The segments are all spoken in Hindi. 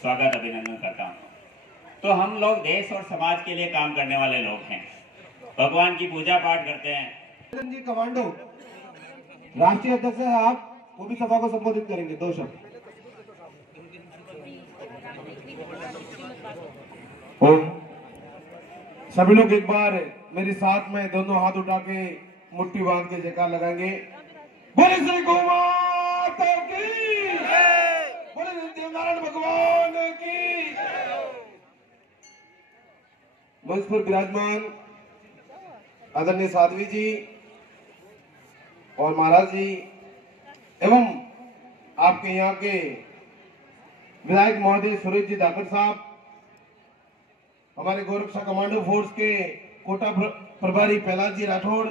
स्वागत अभिनंदन करता हूँ। तो हम लोग देश और समाज के लिए काम करने वाले लोग हैं, भगवान की पूजा पाठ करते हैं। जी कमांडो राष्ट्रीय अध्यक्ष है आप, वो भी सभा को संबोधित करेंगे। 2 शब्द। सभी लोग एक बार मेरे साथ में दोनों हाथ उठा के मुट्ठी बांध के जयकार लगाएंगे। बोले श्री गौ माता की, बोले देवनारायण भगवान की। मंच पर विराजमान आदरणीय साध्वी जी और महाराज जी एवं आपके यहाँ के विधायक महोदय सुरेश जी धाकड़ साहब, हमारे गोरक्षा कमांडो फोर्स के कोटा प्रभारी प्रहलाद जी राठौड़,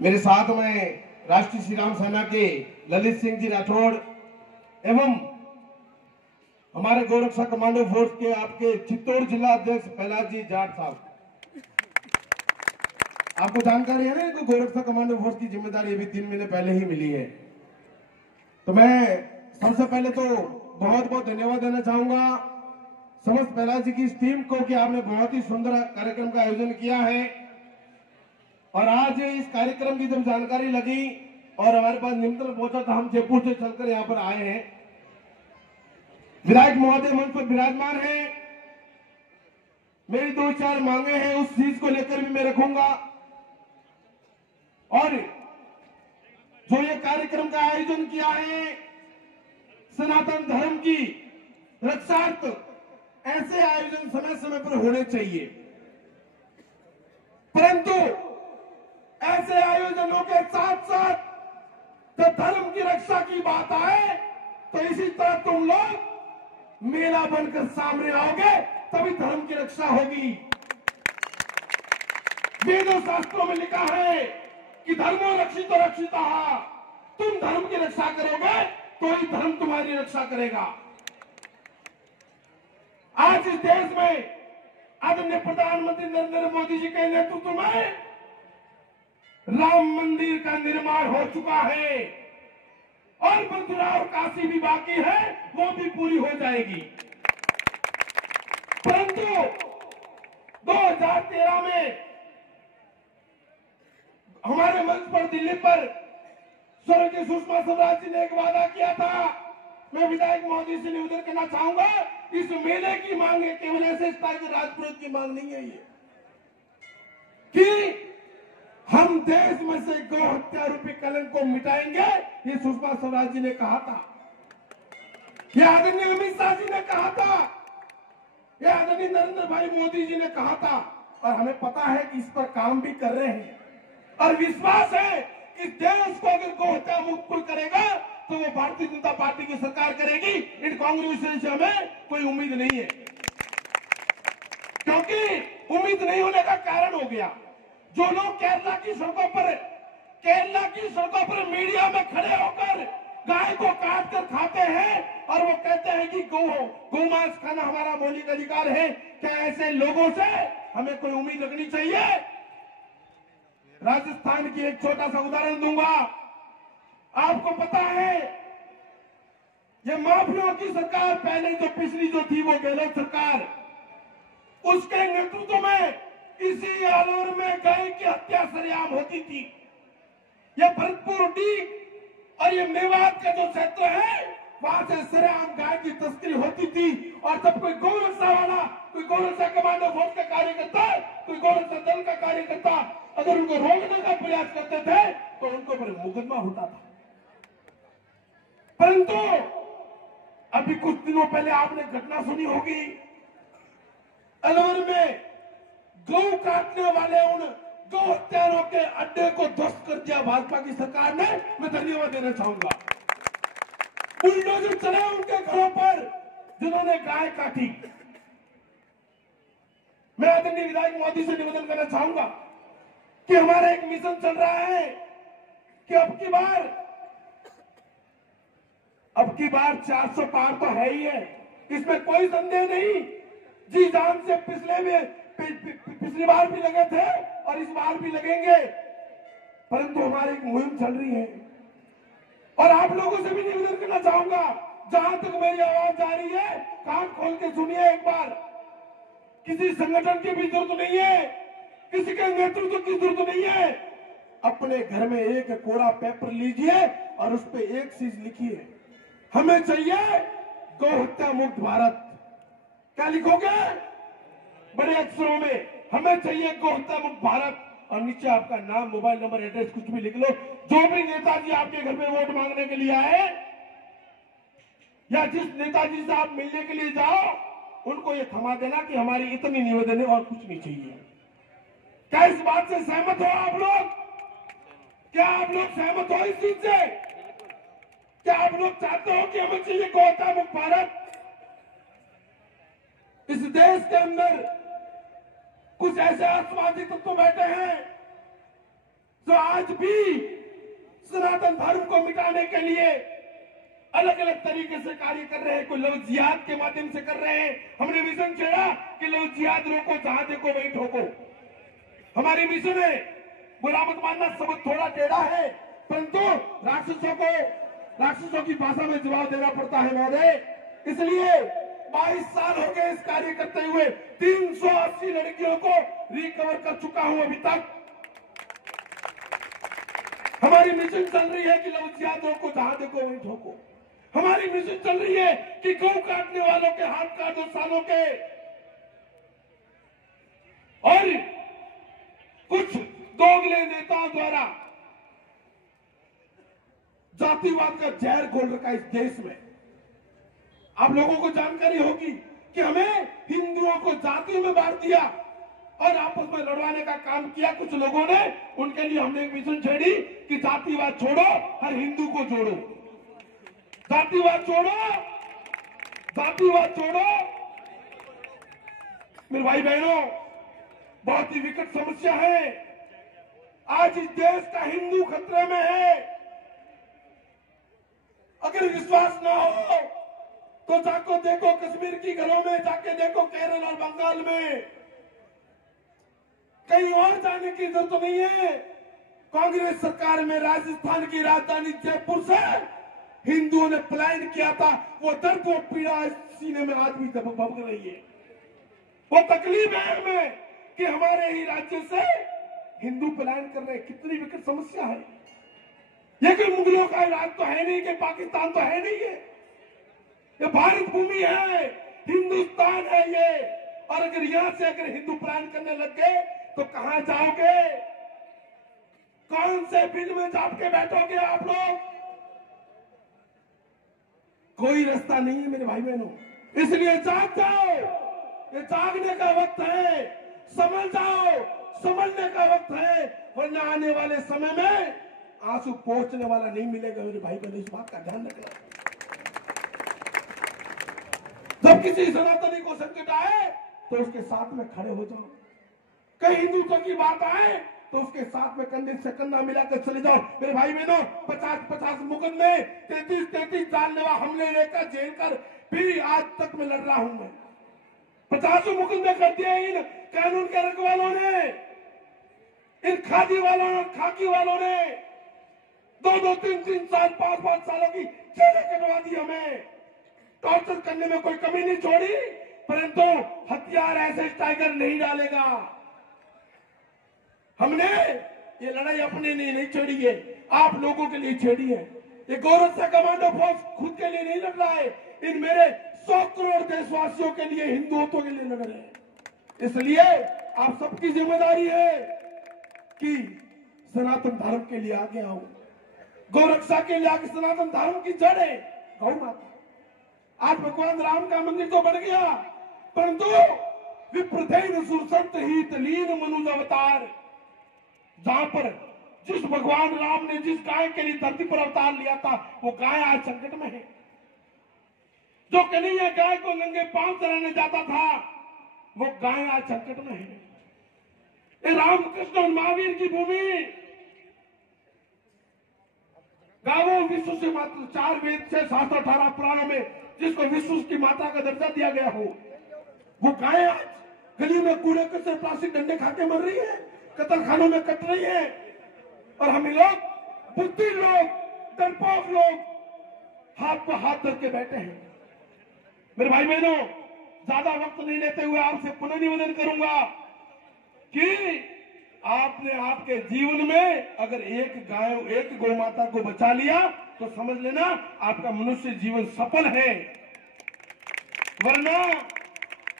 मेरे साथ में राष्ट्रीय श्री राम सेना के ललित सिंह जी राठौड़ एवं हमारे गोरक्षा कमांडो फोर्स के आपके चित्तौड़ जिला अध्यक्ष प्रहलाद जी जाट साहब। आपको जानकारी है ना, इनको गोरक्षा कमांडो फोर्स की जिम्मेदारी अभी 3 महीने पहले ही मिली है। तो मैं सबसे पहले तो बहुत बहुत धन्यवाद देना चाहूंगा समस्त प्रहलाद जी की इस टीम को कि आपने बहुत ही सुंदर कार्यक्रम का आयोजन किया है। और आज इस कार्यक्रम की जब जानकारी लगी और हमारे पास निमंत्रण पहुंचा था, हम जयपुर से चलकर यहाँ पर आए हैं। विधायक महोदय मंच पर विराजमान है, मेरी 2-4 मांगे हैं, उस चीज को लेकर भी मैं रखूंगा। और जो ये कार्यक्रम का आयोजन किया है सनातन धर्म की रक्षार्थ, ऐसे आयोजन समय समय पर होने चाहिए, परंतु ऐसे आयोजनों के साथ साथ जब धर्म की रक्षा की बात आए तो इसी तरह तुम लोग मेला बनकर सामने आओगे, तभी धर्म की रक्षा होगी। वेदों शास्त्रों में लिखा है कि धर्मो रक्षितो रक्षितः, तुम धर्म की रक्षा करोगे तो ही धर्म तुम्हारी रक्षा करेगा। आज इस देश में आदरणीय प्रधानमंत्री नरेंद्र मोदी जी के नेतृत्व में राम मंदिर का निर्माण हो चुका है और मथुरा और काशी भी बाकी है, वो भी पूरी हो जाएगी। परंतु 2013 में हमारे मंच पर दिल्ली पर स्वर्गीय सुषमा स्वराज जी ने एक वादा किया था। मैं विधायक महोदय से निवेदन करना चाहूंगा, इस मेले की मांग है, केवल ऐसे स्थायी राजपुरोहित की मांग नहीं है ये, कि हम देश में से गौ हत्या रूपी कलंक को मिटाएंगे। ये सुषमा स्वराज जी ने कहा था, ये आदरणीय अमित शाह जी ने कहा था, ये आदरणीय नरेंद्र भाई मोदी जी ने कहा था, और हमें पता है कि इस पर काम भी कर रहे हैं। और विश्वास है कि देश को अगर गौ हत्या मुक्त करेगा तो वो भारतीय जनता पार्टी की सरकार करेगी। इन कांग्रेस से हमें कोई उम्मीद नहीं है, क्योंकि उम्मीद नहीं होने का कारण हो गया, जो लोग केरला की सड़कों पर मीडिया में खड़े होकर गाय को काट कर खाते हैं और वो कहते हैं कि गौमांस खाना हमारा मौलिक अधिकार है, क्या ऐसे लोगों से हमें कोई उम्मीद रखनी चाहिए? राजस्थान की एक छोटा सा उदाहरण दूंगा। आपको पता है ये माफियों की सरकार पहले जो पिछली जो थी वो गहलोत सरकार, उसके नेतृत्व में इसी आलोर में गाय की हत्या सरेआम होती थी। ये भरतपुर डी और ये मेवात का जो क्षेत्र है वहां से सरेआम गाय की तस्करी होती थी। और जब कोई गौरक्षा वाला, कोई गौरक्षा कमांडो फोर्स का कार्यकर्ता, कोई गौरक्षा दल का कार्यकर्ता अगर उनको रोकने का प्रयास करते थे तो उनको पर मुकदमा होता था। परंतु अभी कुछ दिनों पहले आपने घटना सुनी होगी, अलवर में गौ काटने वाले उन गौ हत्यारों के अड्डे को ध्वस्त कर दिया भाजपा की सरकार ने। मैं धन्यवाद देना चाहूंगा। बुलडोजर चले उनके घरों पर जिन्होंने गाय काटी। मैं आदरणीय विधायक मोदी से निवेदन करना चाहूंगा कि हमारा एक मिशन चल रहा है कि अब की बार 400 पार तो है ही है, इसमें कोई संदेह नहीं। जी जान से पिछली बार भी लगे थे और इस बार भी लगेंगे, परंतु हमारी एक मुहिम चल रही है और आप लोगों से भी निवेदन करना चाहूंगा, जहां तक मेरी आवाज जा रही है, कान खोल के सुनिए एक बार। किसी संगठन की भी जरूरत नहीं है, किसी के नेतृत्व की जरूरत नहीं है। अपने घर में एक कोरा पेपर लीजिए और उस पर एक चीज लिखिए, हमें चाहिए गौ हत्या मुक्त भारत। क्या लिखोगे? बड़े अक्षरों में, हमें चाहिए गौ हत्या मुक्त भारत। और नीचे आपका नाम, मोबाइल नंबर, एड्रेस कुछ भी लिख लो। जो भी नेताजी आपके घर में वोट मांगने के लिए आए या जिस नेताजी से आप मिलने के लिए जाओ, उनको ये थमा देना कि हमारी इतनी निवेदन है और कुछ नहीं चाहिए। क्या इस बात से सहमत हो आप लोग? क्या आप लोग सहमत हो इस चीज से? क्या आप लोग चाहते हो कि हमें चाहिए गौ हत्या मुक्त भारत? इस देश के अंदर कुछ ऐसे आतंकवादी तत्व बैठे हैं जो आज भी सनातन धर्म को मिटाने के लिए अलग अलग तरीके से कार्य कर रहे हैं। कोई लव जिहाद के माध्यम से कर रहे हैं। हमने मिशन छेड़ा कि लव जिहाद रोको, जहां देखो वहीं ठोको। हमारी मिशन है, बुरा मत मानना, सबक थोड़ा टेढ़ा है, परंतु राक्षसों की भाषा में जवाब देना पड़ता है महोदय। इसलिए 22 साल हो गए इस कार्य करते हुए, 380 लड़कियों को रिकवर कर चुका हूं अभी तक। हमारी मिशन चल रही है कि लव जिहादियों को जहां देखो वहीं ठोको। हमारी मिशन चल रही है कि गौ काटने वालों के हाथ काट दो सालों के। और कुछ दोगले नेताओं द्वारा जातिवाद का जहर घोल रखा इस देश में। आप लोगों को जानकारी होगी कि हमें हिंदुओं को जातियों में बांट दिया और आपस में लड़वाने का काम किया कुछ लोगों ने। उनके लिए हमने एक मिशन छेड़ी कि जातिवाद छोड़ो, हर हिंदू को जोड़ो। जातिवाद छोड़ो, जातिवाद छोड़ो। मेरे भाई बहनों, बहुत ही विकट समस्या है। आज इस देश का हिंदू खतरे में है। अगर विश्वास ना हो तो जाको देखो कश्मीर की घरों में, जाके देखो केरल और बंगाल में। कहीं और जाने की जरूरत नहीं है। कांग्रेस सरकार में राजस्थान की राजधानी जयपुर से हिंदुओं ने पलायन किया था। वो दर्द, वो पीड़ा सीने में आज भी दबक रही है। वो तकलीफ है हमें कि हमारे ही राज्य से हिंदू पलायन कर रहे हैं। कितनी विकट समस्या है ये। कि मुगलों का राज तो है नहीं, कि पाकिस्तान तो है नहीं है। ये भारत भूमि है, हिंदुस्तान है ये। और अगर यहां से अगर हिंदू पलायन करने लग गए तो कहां जाओगे? कौन से बिल में जाप के बैठोगे आप लोग? कोई रास्ता नहीं है मेरे भाई बहनों। इसलिए जाग जाओ, ये जागने का वक्त है। समझ जाओ, समझने का वक्त है, वरना आने वाले समय में आंसू पहुंचने वाला नहीं मिलेगा मेरे भाई बहनों। इस बात का ध्यान रखना। जब किसी सनातनी को संकट आए तो उसके साथ में खड़े हो जाओ। कहीं हिंदुत्व की बात आए तो उसके साथ में कंधे से कंधा मिलाकर चले जाओ। मेरे भाई बहनों, 50-50 मुकदमे, 33-33 जानलेवा हमले लेकर जेल कर भी आज तक मैं लड़ रहा हूं। मैं 50 मुकदमे कर दिए इन कानून के रखवालों ने, इन खादी वालों ने, खाकी वालों ने। 2-2, 3-3 साल, 5-5 सालों की जेलें कटवा दी हमें। टॉर्चर करने में कोई कमी नहीं छोड़ी, परंतु हथियार ऐसे टाइगर नहीं डालेगा। हमने ये लड़ाई अपने लिए नहीं छेड़ी है, आप लोगों के लिए छेड़ी है। ये गोरखा कमांडो फोर्स खुद के लिए नहीं लड़ रहा है, इन मेरे 100 करोड़ देशवासियों के लिए, हिंदुत्व के लिए लड़ रहे हैं। इसलिए आप सबकी जिम्मेदारी है कि सनातन धर्म के लिए आगे आओ, गौरक्षा के लिए आगे। सनातन धर्म की जड़ है गौ माता। आज भगवान राम का मंदिर तो बन गया, परंतु विप्रधेन सुरसंत हित लीन मनुज अवतार, जहां पर जिस भगवान राम ने जिस गाय के लिए धरती पर अवतार लिया था, वो गाय आज संकट में है। जो कन्हैया गाय को नंगे पांव चराने जाता था, वो गाय आज संकट में है। ये रामकृष्ण और महावीर की भूमि, गावों विश्व से मात्र 4 वेद से 718 पुराणों में जिसको विश्व की माता का दर्जा दिया गया हो, वो गाय आज गली में कूड़े से प्लास्टिक डंडे खा के मर रही है, कत्ल खानों में कट रही है। और हम लोग बुद्धि लोग, डरपोक लोग हाथ पर हाथ धर के बैठे हैं। मेरे भाई बहनों, ज्यादा वक्त नहीं लेते हुए आपसे पुनः निवेदन करूंगा कि आपने आपके जीवन में अगर एक गाय, एक गौ माता को बचा लिया तो समझ लेना आपका मनुष्य जीवन सफल है। वरना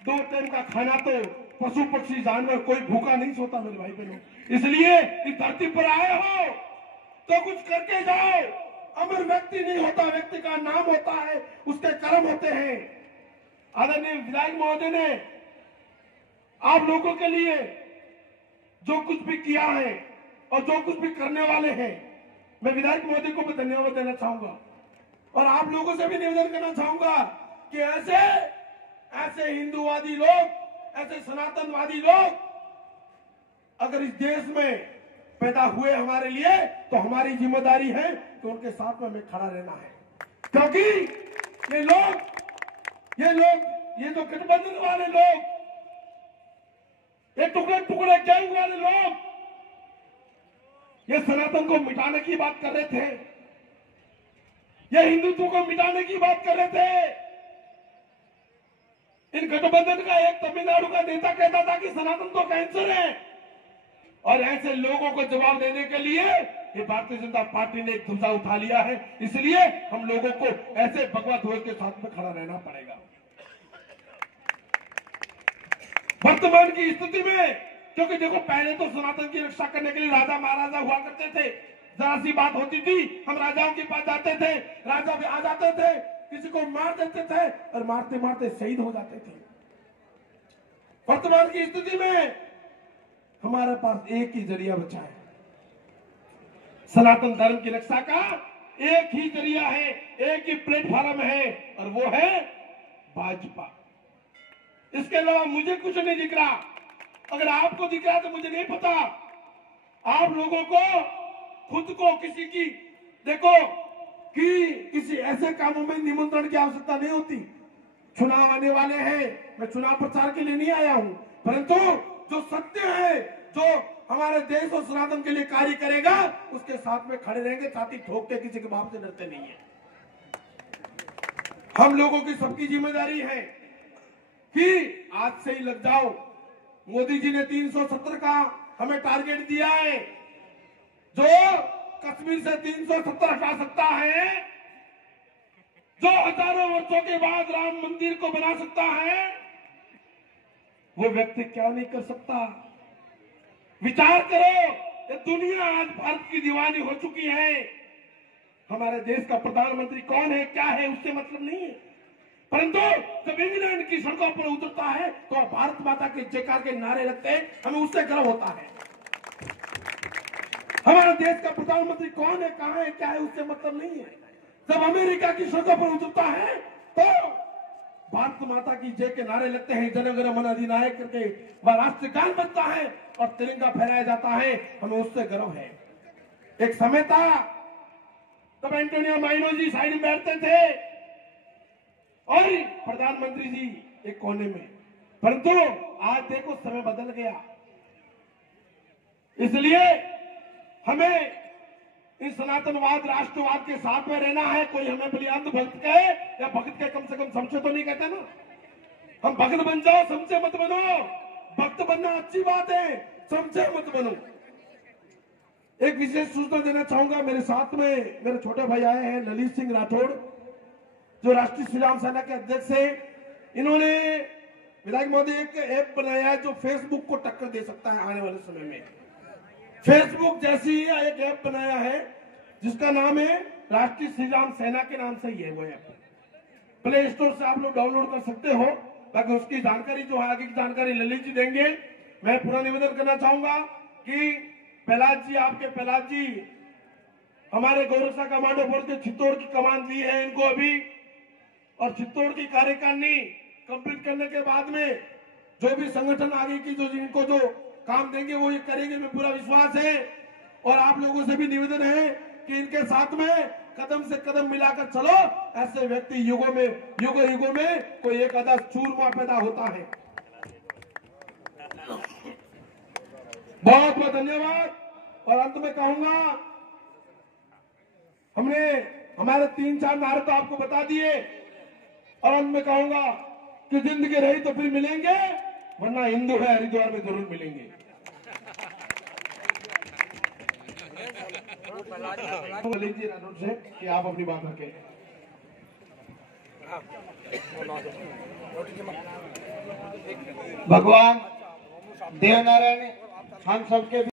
2 टाइम का खाना तो पशु पक्षी जानवर कोई भूखा नहीं सोता मेरे भाई बहनों। इसलिए इस धरती पर आए हो तो कुछ करके जाओ। अमर व्यक्ति नहीं होता, व्यक्ति का नाम होता है, उसके कर्म होते हैं। आदरणीय विधायक महोदय ने आप लोगों के लिए जो कुछ भी किया है और जो कुछ भी करने वाले हैं, मैं विधायक महोदय को भी धन्यवाद देना चाहूंगा और आप लोगों से भी निवेदन करना चाहूंगा कि ऐसे हिंदूवादी लोग, ऐसे सनातनवादी लोग अगर इस देश में पैदा हुए हमारे लिए तो हमारी जिम्मेदारी है कि उनके साथ में हमें खड़ा रहना है। क्योंकि ये जो गठबंधन वाले लोग, ये टुकड़े टुकड़े गैंग वाले लोग, ये सनातन को मिटाने की बात कर रहे थे, ये हिंदुत्व को मिटाने की बात कर रहे थे। इन गठबंधन का एक तमिलनाडु का नेता कहता था कि सनातन तो कैंसर है, और ऐसे लोगों को जवाब देने के लिए ये भारतीय जनता पार्टी ने एक ध्वजा उठा लिया है। इसलिए हम लोगों को ऐसे भगवा ध्वज के साथ में खड़ा रहना पड़ेगा। वर्तमान की स्थिति में, क्योंकि देखो पहले तो सनातन की रक्षा करने के लिए राजा महाराजा हुआ करते थे। जरा सी बात होती थी हम राजाओं के पास जाते थे, राजा भी आ जाते थे, किसी को मार देते थे और मारते मारते शहीद हो जाते थे। वर्तमान की स्थिति में हमारे पास एक ही जरिया बचा है, सनातन धर्म की रक्षा का एक ही जरिया है, एक ही प्लेटफॉर्म है और वो है भाजपा। इसके अलावा मुझे कुछ नहीं दिख रहा। अगर आपको दिख रहा तो मुझे नहीं पता। आप लोगों को खुद को किसी की, देखो कि किसी ऐसे कामों में निमंत्रण की आवश्यकता नहीं होती। चुनाव आने वाले हैं, मैं चुनाव प्रचार के लिए नहीं आया हूं, परंतु जो सत्य है, जो हमारे देश और सनातन के लिए कार्य करेगा उसके साथ में खड़े रहेंगे। छाती ठोक के किसी के बाप से डरते नहीं है। हम लोगों की सबकी जिम्मेदारी है कि आज से ही लग जाओ। मोदी जी ने 370 का हमें टारगेट दिया है। जो कश्मीर से 370 हटा सकता है, जो हजारों वर्षों के बाद राम मंदिर को बना सकता है, वो व्यक्ति क्या नहीं कर सकता। विचार करो, ये दुनिया आज भारत की दीवानी हो चुकी है। हमारे देश का प्रधानमंत्री कौन है, क्या है, उससे मतलब नहीं है, परंतु जब इंग्लैंड की सड़कों पर उतरता है तो भारत माता के जयकार के नारे लगते हैं, हमें उससे गर्व होता है। हमारे देश का प्रधानमंत्री कौन है, कहां है, क्या है, उससे मतलब नहीं है। जब अमेरिका की सड़कों पर उतरता है तो भारत माता की जय के नारे लगते हैं, जन गण मन अधिनायक करके वह राष्ट्रगान बनता है और तिरंगा फहराया जाता है, हमें उससे गर्व है। एक समय था तब एंटोनियो माइनो जी साइड में बैठते थे और प्रधानमंत्री जी एक कोने में, परंतु आज देखो समय बदल गया। इसलिए हमें इस सनातनवाद, राष्ट्रवाद के साथ में रहना है। कोई हमें बलियान भक्त कहे या भक्त के कम से कम समझे तो नहीं कहते ना। हम भक्त बन जाओ, समझे मत बनो। भक्त बनना अच्छी बात है, समझे मत बनो। एक विशेष सूचना देना चाहूंगा, मेरे साथ में मेरे छोटे भाई आए हैं ललित सिंह राठौड़, जो राष्ट्रीय श्री राम सेना के अध्यक्ष है। इन्होंने विधायक महोदय एक ऐप बनाया है जो फेसबुक को टक्कर दे सकता है आने वाले समय में। फेसबुक जैसी ही एक ऐप बनाया है जिसका नाम है राष्ट्रीय श्री राम सेना के नाम से ही है वो ऐप। प्ले स्टोर से आप लोग डाउनलोड कर सकते हो। बाकी उसकी जानकारी जो है, आगे की जानकारी ललित जी देंगे। मैं पूरा निवेदन करना चाहूंगा कि प्रहलाद जी, आपके प्रहलाद जी हमारे गोरखा कमांडो फोर्स के चित्तौड़ की कमान दी है इनको अभी, और चित्तौड़ की कार्यकारिणी कंप्लीट करने के बाद में जो भी संगठन आगे की जो जिनको जो काम देंगे वो ये करेंगे, में पूरा विश्वास है। और आप लोगों से भी निवेदन है कि इनके साथ में कदम से कदम मिलाकर चलो। ऐसे व्यक्ति युगों में कोई एक आधा चूरमा पैदा होता है। बहुत बहुत धन्यवाद। और अंत में कहूंगा, हमारे 3-4 नारे तो आपको बता दिए। और अंत में कहूंगा कि जिंदगी रही तो फिर मिलेंगे, वरना हिंदू है हरिद्वार में जरूर मिलेंगे। लीजिए राठौर से कि आप अपनी बात रखें। भगवान देवनारायण हम सबके